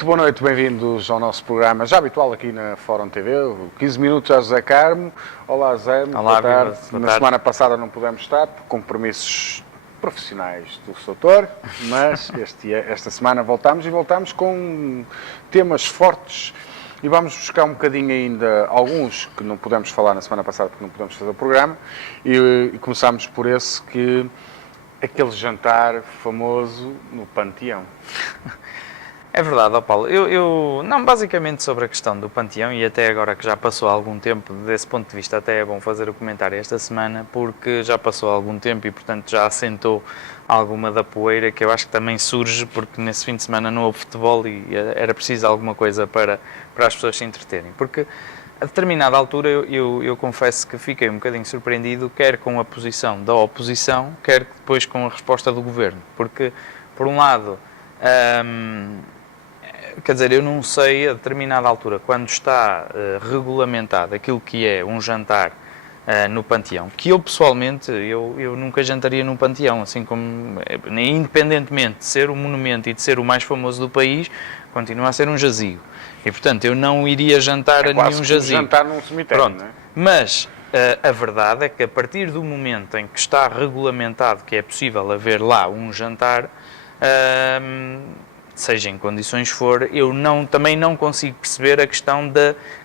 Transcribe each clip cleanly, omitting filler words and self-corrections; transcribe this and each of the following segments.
Muito boa noite, bem-vindos ao nosso programa já habitual aqui na Fórum TV, 15 minutos a José Carmo. Olá Zé, muito boa tarde. Na semana passada não pudemos estar por compromissos profissionais do doutor, mas esta semana voltamos com temas fortes e vamos buscar um bocadinho ainda alguns que não pudemos falar na semana passada porque não pudemos fazer o programa e começamos por esse aquele jantar famoso no Panteão. É verdade, ó Paulo. Não, basicamente sobre a questão do Panteão, e até agora que já passou algum tempo, desse ponto de vista até é bom fazer o comentário esta semana, porque já passou algum tempo e, portanto, já assentou alguma da poeira que eu acho que também surge, porque nesse fim de semana não houve futebol e era preciso alguma coisa para as pessoas se entreterem. Porque a determinada altura eu confesso que fiquei um bocadinho surpreendido, quer com a posição da oposição, quer depois com a resposta do governo. Porque, por um lado, quer dizer, eu não sei a determinada altura, quando está regulamentado aquilo que é um jantar no Panteão, que eu pessoalmente, eu nunca jantaria no Panteão, assim como, independentemente de ser um monumento e de ser o mais famoso do país, continua a ser um jazigo. E, portanto, eu não iria jantar a nenhum jazigo. Jantar num cemitério, pronto, não é? Mas a verdade é que a partir do momento em que está regulamentado que é possível haver lá um jantar, seja em condições for, eu também não consigo perceber a questão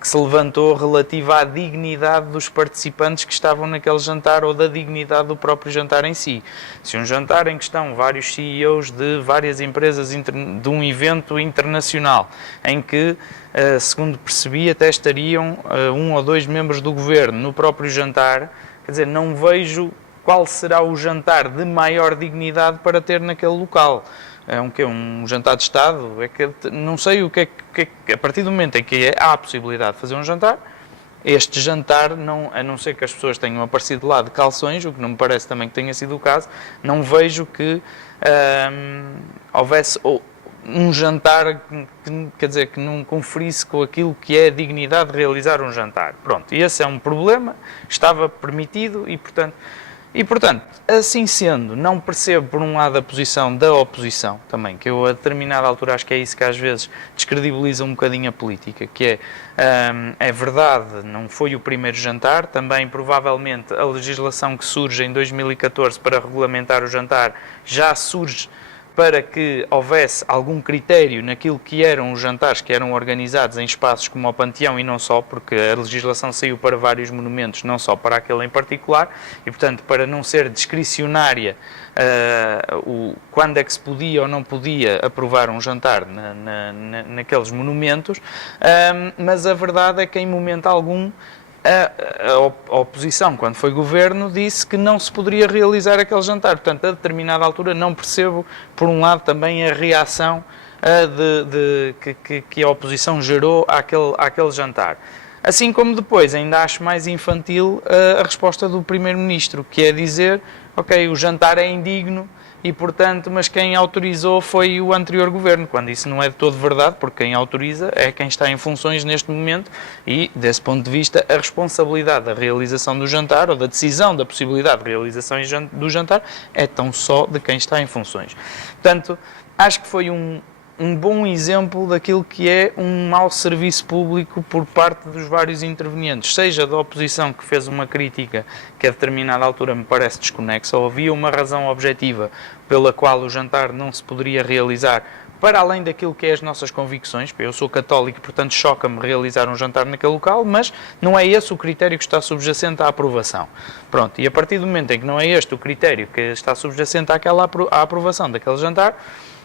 que se levantou relativa à dignidade dos participantes que estavam naquele jantar ou da dignidade do próprio jantar em si. Se um jantar em que estão vários CEOs de várias empresas de um evento internacional, em que, segundo percebi, até estariam um ou dois membros do governo no próprio jantar, quer dizer, não vejo qual será o jantar de maior dignidade para ter naquele local. É um jantar de Estado? É que não sei o que é, a partir do momento em que há a possibilidade de fazer um jantar, este jantar, a não ser que as pessoas tenham aparecido lá de calções, o que não me parece também que tenha sido o caso, não vejo que houvesse um jantar quer dizer, que não conferisse com aquilo que é a dignidade de realizar um jantar. Pronto, e esse é um problema, estava permitido e, portanto, assim sendo, não percebo, por um lado, a posição da oposição também, que eu, a determinada altura, acho que é isso que às vezes descredibiliza um bocadinho a política, que é verdade, não foi o primeiro jantar, também, provavelmente, a legislação que surge em 2014 para regulamentar o jantar já surge para que houvesse algum critério naquilo que eram os jantares que eram organizados em espaços como o Panteão e não só, porque a legislação saiu para vários monumentos, não só para aquele em particular, e portanto para não ser discricionária quando é que se podia ou não podia aprovar um jantar naqueles monumentos, mas a verdade é que em momento algum a oposição, quando foi governo, disse que não se poderia realizar aquele jantar. Portanto, a determinada altura não percebo, por um lado, também a reação que a oposição gerou àquele jantar. Assim como depois, ainda acho mais infantil a resposta do Primeiro-Ministro, que é dizer, ok, o jantar é indigno, e, portanto, mas quem autorizou foi o anterior governo, quando isso não é de todo verdade, porque quem autoriza é quem está em funções neste momento e, desse ponto de vista, a responsabilidade da realização do jantar ou da decisão da possibilidade de realização do jantar é tão só de quem está em funções. Portanto, acho que foi um bom exemplo daquilo que é um mau serviço público por parte dos vários intervenientes, seja da oposição que fez uma crítica que a determinada altura me parece desconexa, ou havia uma razão objetiva pela qual o jantar não se poderia realizar para além daquilo que é as nossas convicções. Eu sou católico e, portanto, choca-me realizar um jantar naquele local, mas não é esse o critério que está subjacente à aprovação. Pronto, e a partir do momento em que não é este o critério que está subjacente à aprovação daquele jantar,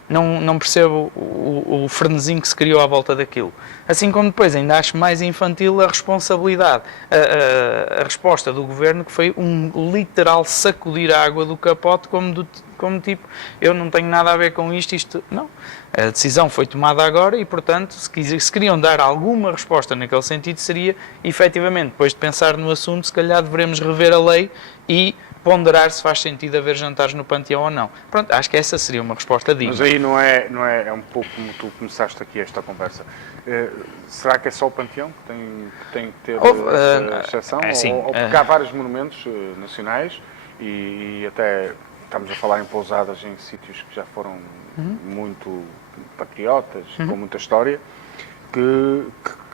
não percebo o frenesim que se criou à volta daquilo. Assim como depois ainda acho mais infantil a responsabilidade, a resposta do governo, que foi um literal sacudir a água do capote, como tipo, eu não tenho nada a ver com isto não. A decisão foi tomada agora e, portanto, se queriam dar alguma resposta naquele sentido, seria, efetivamente, depois de pensar no assunto, se calhar devemos rever a lei e ponderar se faz sentido haver jantares no Panteão ou não. Pronto, acho que essa seria uma resposta digna. Mas aí não é um pouco como tu começaste aqui esta conversa. Será que é só o Panteão que tem que ter essa exceção? Assim, ou porque há vários monumentos nacionais e até estamos a falar em pousadas em sítios que já foram muito patriotas, com muita história, que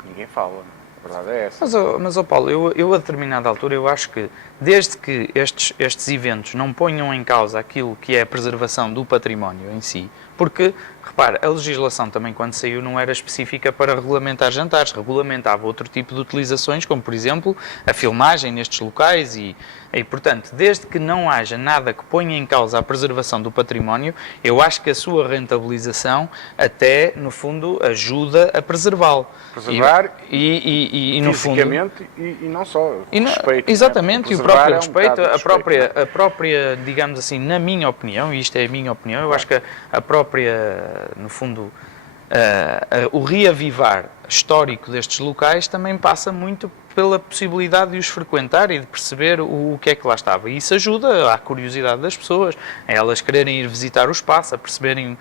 ninguém fala. A verdade é essa. Mas Paulo, eu a determinada altura, eu acho que desde que estes eventos não ponham em causa aquilo que é a preservação do património em si, porque, repare, a legislação também quando saiu não era específica para regulamentar jantares, regulamentava outro tipo de utilizações, como por exemplo a filmagem nestes locais e portanto, desde que não haja nada que ponha em causa a preservação do património, eu acho que a sua rentabilização até, no fundo, ajuda a preservá-lo. Preservar e no fundo... fisicamente e não só, respeito. Exatamente, né? e o próprio respeito, respeito, a própria, digamos assim, na minha opinião, e isto é a minha opinião, eu acho que a própria, no fundo, o reavivar histórico destes locais também passa muito pela possibilidade de os frequentar e de perceber o que é que lá estava. E isso ajuda à curiosidade das pessoas, a elas quererem ir visitar o espaço, a perceberem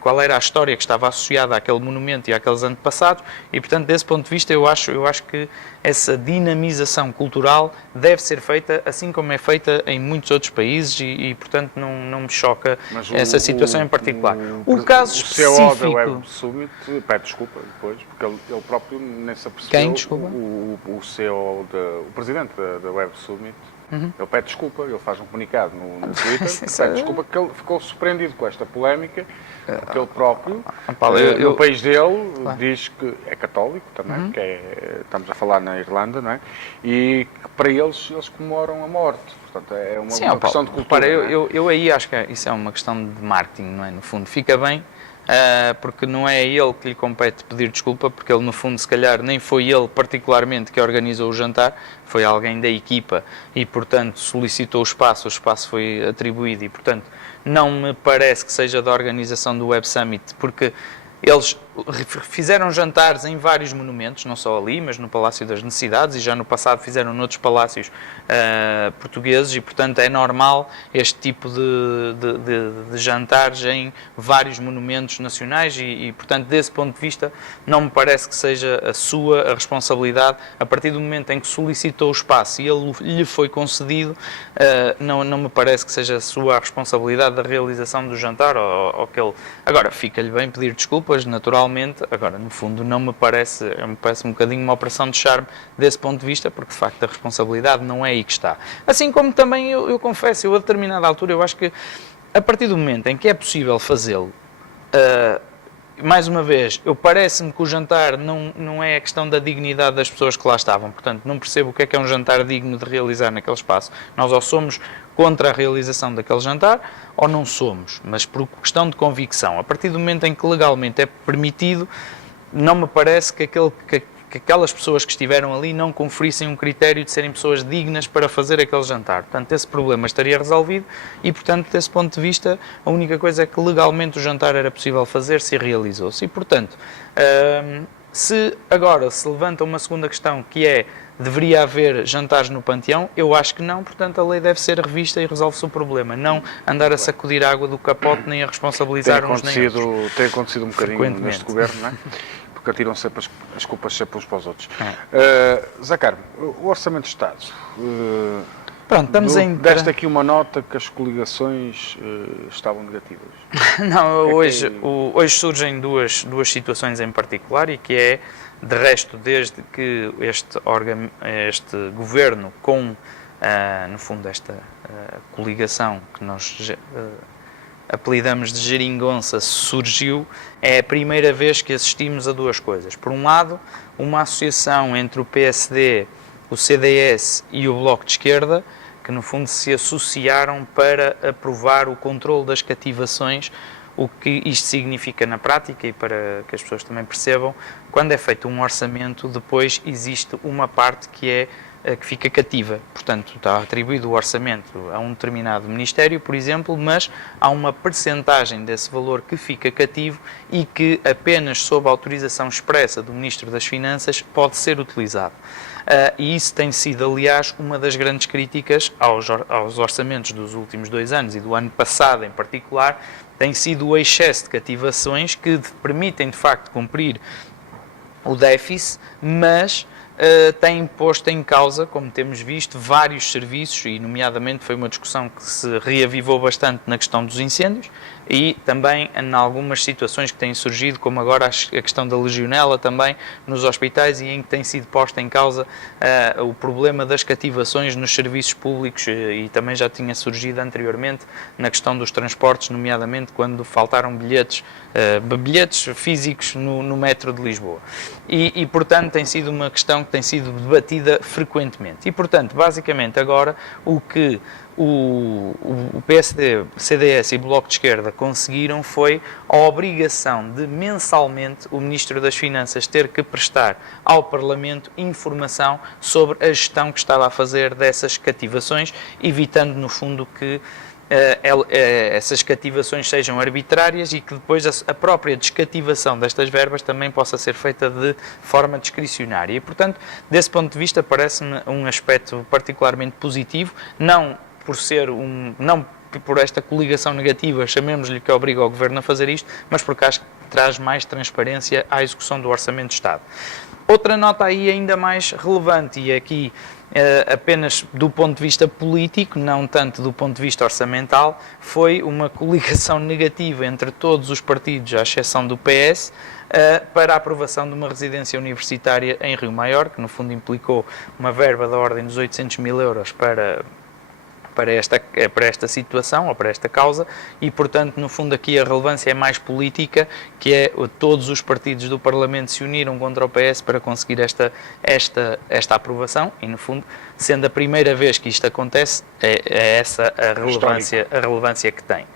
qual era a história que estava associada àquele monumento e àqueles antepassados. E, portanto, desse ponto de vista, eu acho que essa dinamização cultural deve ser feita, assim como é feita em muitos outros países e portanto, não me choca essa situação em particular. O caso específico... CEO da Web Summit, pede desculpa depois, porque ele próprio nem se apercebeu. Quem, desculpa? O CEO, o presidente da Web Summit, ele pede desculpa, ele faz um comunicado no Twitter, pede desculpa porque ele ficou surpreendido com esta polémica, porque ele próprio, no país dele, diz que é católico também, porque estamos a falar na Irlanda, não é? E que para eles comemoram a morte. Portanto, é uma questão de cultura. Eu aí acho que isso é uma questão de marketing, não é? No fundo, fica bem. Porque não é ele que lhe compete pedir desculpa, porque ele no fundo se calhar nem foi ele particularmente que organizou o jantar, foi alguém da equipa e portanto solicitou o espaço foi atribuído e portanto não me parece que seja da organização do Web Summit, porque eles fizeram jantares em vários monumentos, não só ali, mas no Palácio das Necessidades e já no passado fizeram noutros palácios portugueses e, portanto, é normal este tipo de jantares em vários monumentos nacionais e, portanto, desse ponto de vista, não me parece que seja a sua responsabilidade. A partir do momento em que solicitou o espaço e ele lhe foi concedido, não me parece que seja a sua responsabilidade da realização do jantar ou que ele... Agora, fica-lhe bem pedir desculpas, naturalmente. Agora, no fundo, me parece um bocadinho uma operação de charme desse ponto de vista, porque, de facto, a responsabilidade não é aí que está. Assim como também, eu confesso, a determinada altura, eu acho que, a partir do momento em que é possível fazê-lo, mais uma vez, parece-me que o jantar não é a questão da dignidade das pessoas que lá estavam, portanto, não percebo o que é um jantar digno de realizar naquele espaço. Nós ou somos contra a realização daquele jantar, ou não somos, mas por questão de convicção. A partir do momento em que legalmente é permitido, não me parece que aquelas pessoas que estiveram ali não conferissem um critério de serem pessoas dignas para fazer aquele jantar. Portanto, esse problema estaria resolvido e, portanto, desse ponto de vista, a única coisa é que legalmente o jantar era possível fazer-se e realizou-se. E, portanto, se agora se levanta uma segunda questão que é deveria haver jantares no Panteão, eu acho que não, portanto a lei deve ser revista e resolve-se o problema, não andar a sacudir a água do capote nem a responsabilizar uns nem outros. Tem acontecido um bocadinho neste governo, não é? Porque atiram sempre as culpas sempre uns para os outros. Zé Carmo, o Orçamento de Estado. Pronto, estamos deste aqui uma nota que as coligações estavam negativas. Não, hoje surgem duas situações em particular e que é, de resto, desde que este governo com, no fundo, esta coligação que nós apelidamos de geringonça surgiu, é a primeira vez que assistimos a duas coisas. Por um lado, uma associação entre o PSD, o CDS e o Bloco de Esquerda, que no fundo se associaram para aprovar o controle das cativações, o que isto significa na prática e para que as pessoas também percebam, quando é feito um orçamento, depois existe uma parte que fica cativa, portanto está atribuído o orçamento a um determinado ministério, por exemplo, mas há uma percentagem desse valor que fica cativo e que apenas sob a autorização expressa do Ministro das Finanças pode ser utilizado. E isso tem sido, aliás, uma das grandes críticas aos orçamentos dos últimos 2 anos e do ano passado em particular, tem sido o excesso de cativações que permitem de facto cumprir o déficit, mas tem posto em causa, como temos visto, vários serviços, e nomeadamente foi uma discussão que se reavivou bastante na questão dos incêndios e também em algumas situações que têm surgido, como agora a questão da legionela também nos hospitais, e em que tem sido posta em causa o problema das cativações nos serviços públicos, e também já tinha surgido anteriormente na questão dos transportes, nomeadamente quando faltaram bilhetes físicos no metro de Lisboa. E, portanto, tem sido uma questão que tem sido debatida frequentemente. E, portanto, basicamente agora o que o PSD, CDS e Bloco de Esquerda conseguiram foi a obrigação de mensalmente o Ministro das Finanças ter que prestar ao Parlamento informação sobre a gestão que estava a fazer dessas cativações, evitando no fundo que essas cativações sejam arbitrárias e que depois a própria descativação destas verbas também possa ser feita de forma discricionária. E, portanto, desse ponto de vista, parece-me um aspecto particularmente positivo, não por esta coligação negativa, chamemos-lhe, que obriga o Governo a fazer isto, mas porque acho que traz mais transparência à execução do Orçamento de Estado. Outra nota aí ainda mais relevante, e aqui apenas do ponto de vista político, não tanto do ponto de vista orçamental, foi uma coligação negativa entre todos os partidos, à exceção do PS, para a aprovação de uma residência universitária em Rio Maior, que no fundo implicou uma verba da ordem dos 800 mil euros para esta situação, ou para esta causa, e, portanto, no fundo aqui a relevância é mais política, que é todos os partidos do Parlamento se uniram contra o PS para conseguir esta aprovação, e, no fundo, sendo a primeira vez que isto acontece, é essa a relevância que tem.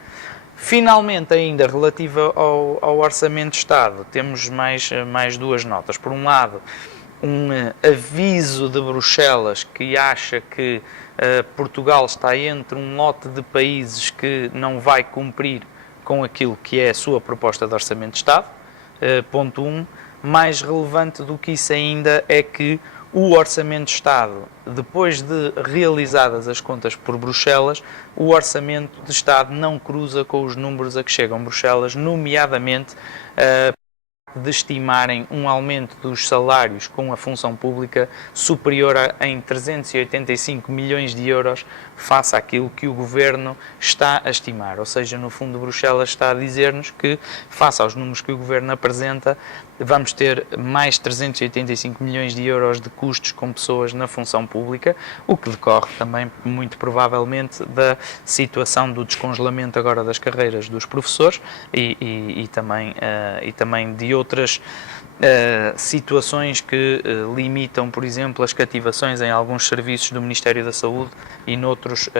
Finalmente, ainda relativa ao Orçamento de Estado, temos mais duas notas. Por um lado, um aviso de Bruxelas que acha que Portugal está entre um lote de países que não vai cumprir com aquilo que é a sua proposta de Orçamento de Estado. Ponto 1. Mais relevante do que isso ainda é que o Orçamento de Estado, depois de realizadas as contas por Bruxelas, o Orçamento de Estado não cruza com os números a que chegam Bruxelas, nomeadamente de estimarem um aumento dos salários com a função pública superior em 385 milhões de euros face àquilo que o Governo está a estimar. Ou seja, no fundo, Bruxelas está a dizer-nos que, face aos números que o Governo apresenta, vamos ter mais 385 milhões de euros de custos com pessoas na função pública, o que decorre também, muito provavelmente, da situação do descongelamento agora das carreiras dos professores e também de outras situações que limitam, por exemplo, as cativações em alguns serviços do Ministério da Saúde e noutros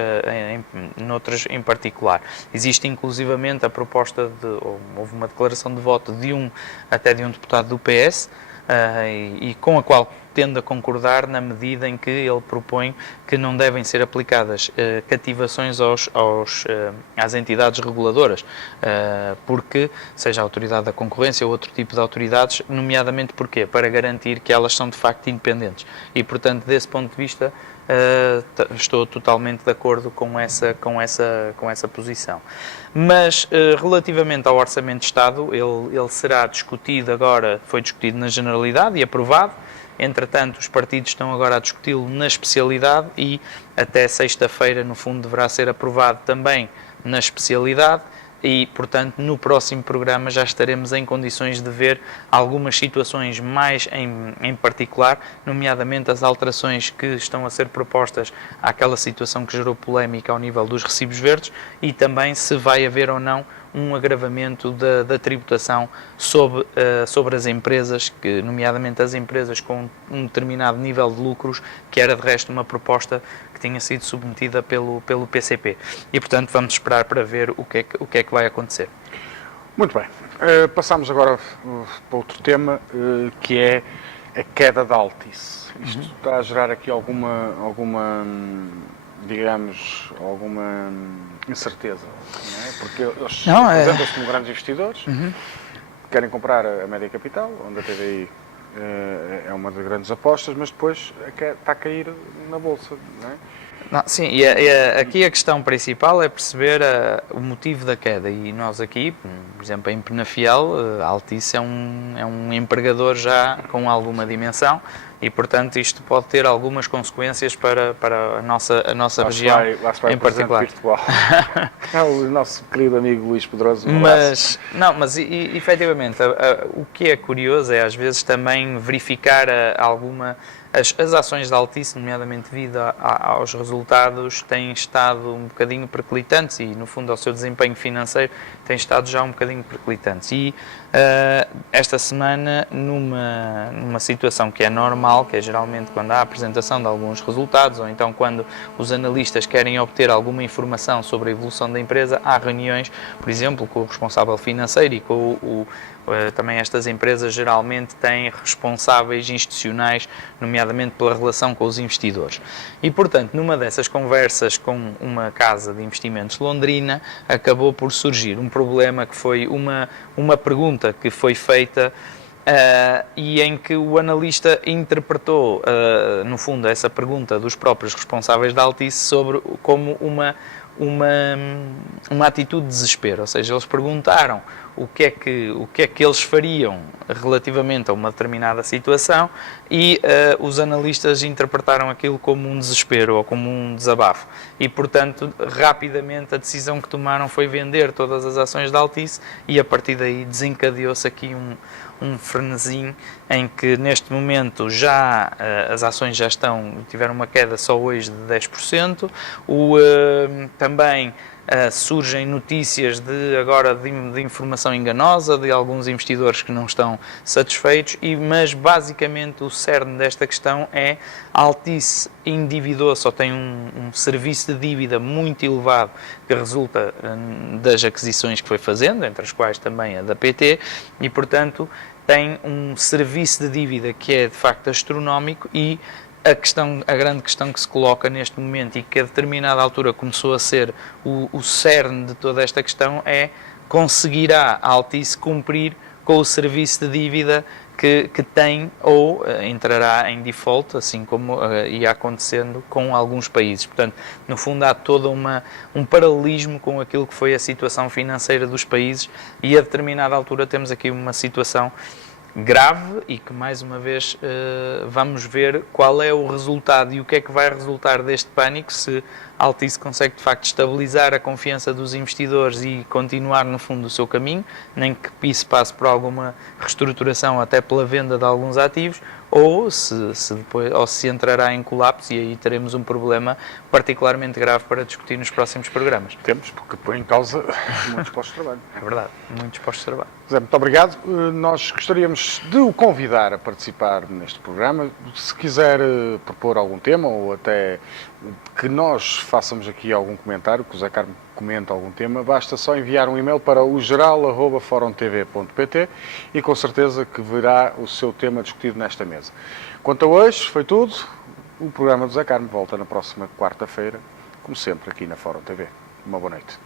em particular. Existe inclusivamente a proposta houve uma declaração de voto até de um deputado do PS, e com a qual tendo a concordar na medida em que ele propõe que não devem ser aplicadas cativações às entidades reguladoras, porque, seja a autoridade da concorrência ou outro tipo de autoridades, nomeadamente porquê? Para garantir que elas são de facto independentes. E, portanto, desse ponto de vista, estou totalmente de acordo com essa posição. Mas, relativamente ao Orçamento de Estado, ele será discutido agora, foi discutido na Generalidade e aprovado. Entretanto, os partidos estão agora a discuti-lo na especialidade e até sexta-feira, no fundo, deverá ser aprovado também na especialidade e, portanto, no próximo programa já estaremos em condições de ver algumas situações mais em particular, nomeadamente as alterações que estão a ser propostas àquela situação que gerou polémica ao nível dos recibos verdes e também se vai haver ou não um agravamento da tributação sobre as empresas, nomeadamente as empresas com um determinado nível de lucros, que era de resto uma proposta que tinha sido submetida pelo PCP. E, portanto, vamos esperar para ver o que é que vai acontecer. Muito bem. Passamos agora para outro tema, que é a queda da Altice. Isto está a gerar aqui alguma digamos, alguma incerteza, não é? Porque eles apresentam-se como grandes investidores, querem comprar a Média Capital, onde a TVI é uma das grandes apostas, mas depois está a cair na Bolsa, não é? Não, sim, aqui a questão principal é perceber o motivo da queda, e nós aqui, por exemplo, em Penafiel, a Altice é um empregador já com alguma dimensão, e, portanto, isto pode ter algumas consequências para a nossa região em particular. É o nosso querido amigo Luís Pedroso. Mas efetivamente, o que é curioso é às vezes também verificar as ações da Altice, nomeadamente devido aos resultados, têm estado um bocadinho perclitantes e, no fundo, ao seu desempenho financeiro, têm estado já um bocadinho perclitantes. E esta semana, numa situação que é normal, que é geralmente quando há a apresentação de alguns resultados, ou então quando os analistas querem obter alguma informação sobre a evolução da empresa, há reuniões, por exemplo, com o responsável financeiro e com também estas empresas geralmente têm responsáveis institucionais, nomeadamente pela relação com os investidores. E, portanto, numa dessas conversas com uma casa de investimentos londrina, acabou por surgir um problema que foi uma pergunta que foi feita e em que o analista interpretou, no fundo, essa pergunta dos próprios responsáveis da Altice como uma atitude de desespero, ou seja, eles perguntaram o que é que eles fariam relativamente a uma determinada situação e os analistas interpretaram aquilo como um desespero ou como um desabafo e, portanto, rapidamente a decisão que tomaram foi vender todas as ações da Altice e a partir daí desencadeou-se aqui um frenesim em que neste momento já as ações já tiveram uma queda só hoje de 10%, também surgem notícias de informação enganosa de alguns investidores que não estão satisfeitos, mas basicamente o cerne desta questão é a Altice endividou-se ou tem um serviço de dívida muito elevado que resulta das aquisições que foi fazendo, entre as quais também a da PT, e portanto tem um serviço de dívida que é de facto astronómico e a grande questão que se coloca neste momento e que a determinada altura começou a ser o cerne de toda esta questão é: conseguirá a Altice cumprir com o serviço de dívida que tem ou entrará em default, assim como ia acontecendo com alguns países. Portanto, no fundo há todo um paralelismo com aquilo que foi a situação financeira dos países e a determinada altura temos aqui uma situação grave e que, mais uma vez, vamos ver qual é o resultado e o que é que vai resultar deste pânico, se a Altice consegue, de facto, estabilizar a confiança dos investidores e continuar, no fundo, o seu caminho, nem que isso passe por alguma reestruturação, até pela venda de alguns ativos, ou se entrará em colapso e aí teremos um problema particularmente grave para discutir nos próximos programas. Temos, porque põe em causa muitos postos de trabalho. É verdade, muitos postos de trabalho. José, muito obrigado. Nós gostaríamos de o convidar a participar neste programa. Se quiser propor algum tema ou até que nós façamos aqui algum comentário, que o José Carmo comente algum tema, basta só enviar um e-mail para o geral@forumtv.pt e com certeza que verá o seu tema discutido nesta mesa. Quanto a hoje, foi tudo. O programa do José Carmo volta na próxima quarta-feira, como sempre, aqui na Fórum TV. Uma boa noite.